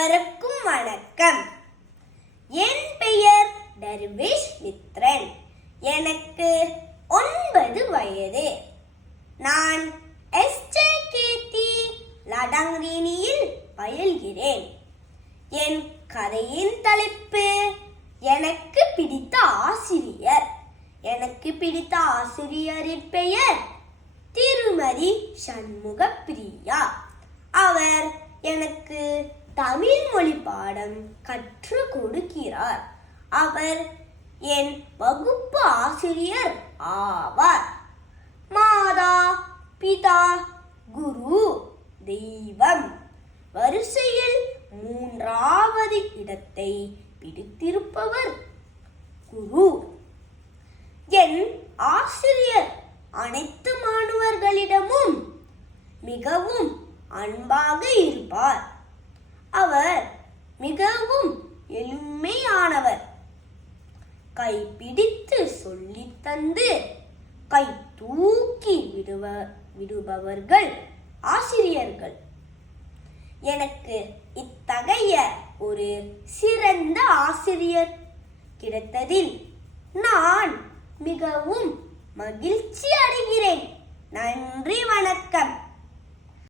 அனைவருக்கும் வணக்கம். என் பெயர் தர்வேஷ் மித்ரன். எனக்கு 9 வயது. நான் SJKT லடாங்கினியில் பயில்கிறேன். என் கதையின் தலைப்பு எனக்கு பிடித்த ஆசிரியர். எனக்கு பிடித்த ஆசிரியரின் பெயர் திருமதி சண்முகப்பிரியா. அவர் எனக்கு தமிழ் மொழி பாடம் கற்றுக் கொடுக்கிறார். அவர் என் வகுப்பு ஆசிரியர் ஆவார். மாதா, பிதா, குரு, தெய்வம் வரிசையில் 3வது இடத்தை பிடித்திருப்பவர் குரு. என் ஆசிரியர் அனைத்து மாணவர்களிடமும் மிகவும் அன்பாக இருப்பார். அவர் மிகவும் எளிமையானவர். கைப்பிடித்து சொல்லித் தந்து கை தூக்கி விடுபவர்கள் ஆசிரியர்கள். எனக்கு இத்தகைய ஒரு சிறந்த ஆசிரியர் கிடைத்ததில் நான் மிகவும் மகிழ்ச்சி அடைகிறேன். நன்றி, வணக்கம்.